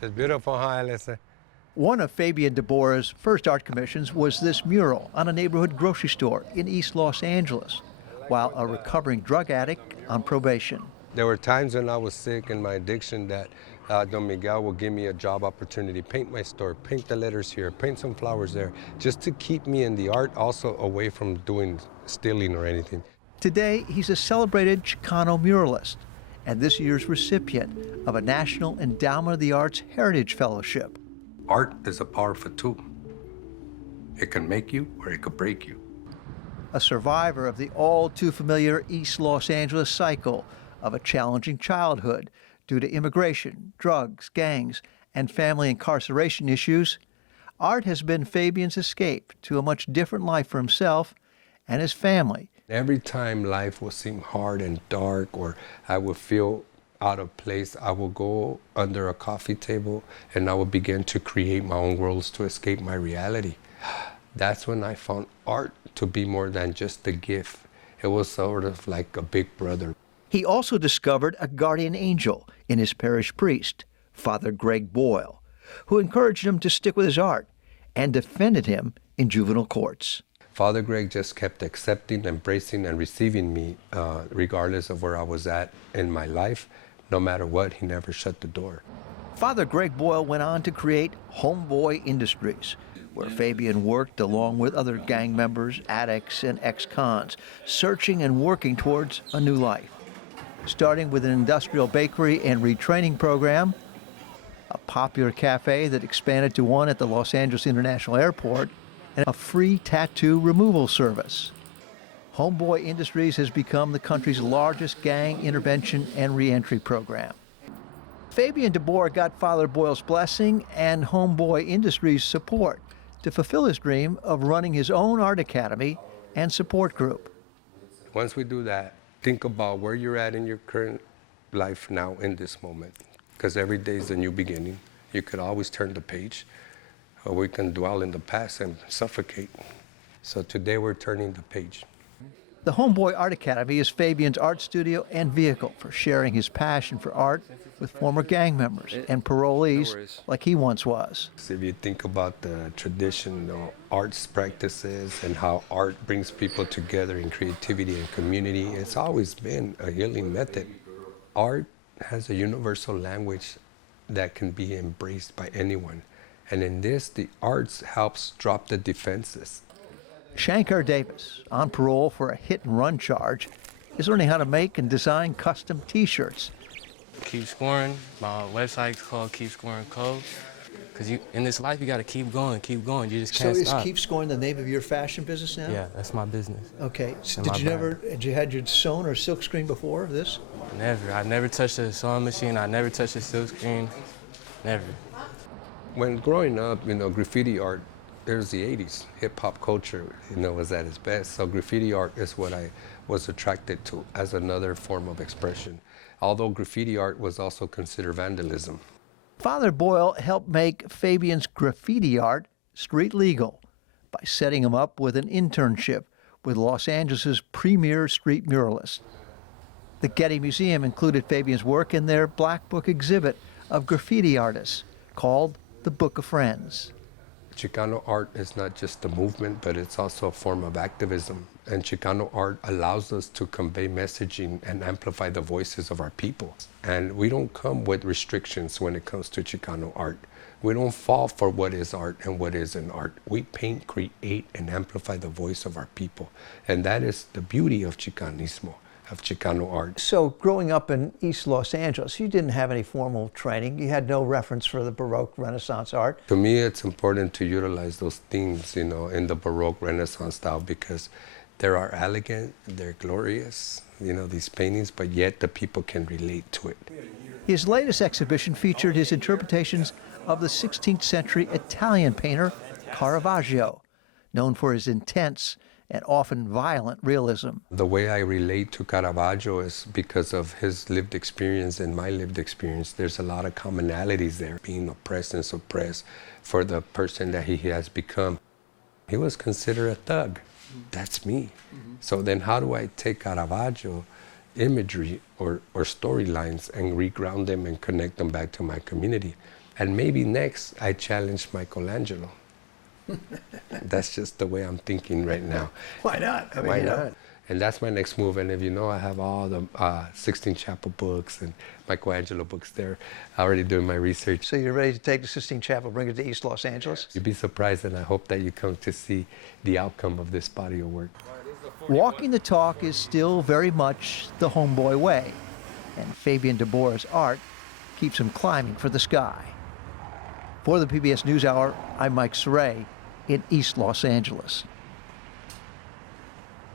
Just beautiful, huh, Alyssa? One of Fabian Debora's first art commissions was this mural on a neighborhood grocery store in East Los Angeles, while a recovering drug addict on probation. There were times when I was sick and my addiction that Don Miguel would give me a job opportunity, paint my store, paint the letters here, paint some flowers there, just to keep me in the art, also away from doing stealing or anything. Today, he's a celebrated Chicano muralist and this year's recipient of a National Endowment of the Arts Heritage Fellowship. Art is a powerful tool. It can make you or it could break you. A survivor of the all too familiar East Los Angeles cycle of a challenging childhood due to immigration, drugs, gangs, and family incarceration issues, art has been Fabian's escape to a much different life for himself and his family. Every time life would seem hard and dark, or I would feel out of place, I would go under a coffee table and I would begin to create my own worlds to escape my reality. That's when I found art to be more than just a gift. It was sort of like a big brother. He also discovered a guardian angel in his parish priest, Father Greg Boyle, who encouraged him to stick with his art and defended him in juvenile courts. Father Greg just kept accepting, embracing, and receiving me regardless of where I was at in my life. No matter what, he never shut the door. Father Greg Boyle went on to create Homeboy Industries, where Fabian worked along with other gang members, addicts, and ex-cons, searching and working towards a new life. Starting with an industrial bakery and retraining program, a popular cafe that expanded to one at the Los Angeles International Airport, and a free tattoo removal service. Homeboy Industries has become the country's largest gang intervention and reentry program. Fabian Debora got Father Boyle's blessing and Homeboy Industries' support to fulfill his dream of running his own art academy and support group. Once we do that, think about where you're at in your current life now in this moment, because every day is a new beginning. You could always turn the page, or we can dwell in the past and suffocate. So today we're turning the page. The Homeboy Art Academy is Fabian's art studio and vehicle for sharing his passion for art with former gang members and parolees like he once was. So if you think about the traditional arts practices and how art brings people together in creativity and community, it's always been a healing method. Art has a universal language that can be embraced by anyone. And in this, the arts helps drop the defenses. Shankar Davis, on parole for a hit-and-run charge, is learning how to make and design custom T-shirts. Keep scoring. My website's called Keep Scoring Code. Because in this life, you got to keep going. You just can't stop. So is Keep Scoring the name of your fashion business now? Yeah, that's my business. Okay. So had you had your sewn or silk screen before this? Never. I never touched a sewing machine. I never touched a silk screen. Never. When growing up, graffiti art, there's the 80s. Hip-hop culture, was at its best. So graffiti art is what I was attracted to as another form of expression. Although graffiti art was also considered vandalism. Father Boyle helped make Fabian's graffiti art street legal by setting him up with an internship with Los Angeles' premier street muralist. The Getty Museum included Fabian's work in their Black Book exhibit of graffiti artists called The Book of Friends. Chicano art is not just a movement, but it's also a form of activism. And Chicano art allows us to convey messaging and amplify the voices of our people. And we don't come with restrictions when it comes to Chicano art. We don't fall for what is art and what isn't art. We paint, create, and amplify the voice of our people. And that is the beauty of Chicanismo, of Chicano art. So growing up in East Los Angeles, you didn't have any formal training. You had no reference for the Baroque Renaissance art. To me, it's important to utilize those themes, in the Baroque Renaissance style, because they are elegant, they're glorious, these paintings, but yet the people can relate to it. His latest exhibition featured his interpretations of the 16th century Italian painter Caravaggio, known for his intense and often violent realism. The way I relate to Caravaggio is because of his lived experience and my lived experience. There's a lot of commonalities there, being oppressed and suppressed for the person that he has become. He was considered a thug. That's me. So then how do I take Caravaggio imagery or storylines and reground them and connect them back to my community? And maybe next I challenge Michelangelo. That's just the way I'm thinking right now. Why not? I mean, Why not? And that's my next move. And if you know, I have all the Sixteen Chapel books and Michelangelo books there. Already doing my research. So you're ready to take the Sistine Chapel, bring it to East Los Angeles? You'd be surprised, and I hope that you come to see the outcome of this body of work. Walking the talk is still very much the Homeboy way, and Fabian Debora's art keeps him climbing for the sky. For the PBS NewsHour, I'm Mike Cerre in East Los Angeles.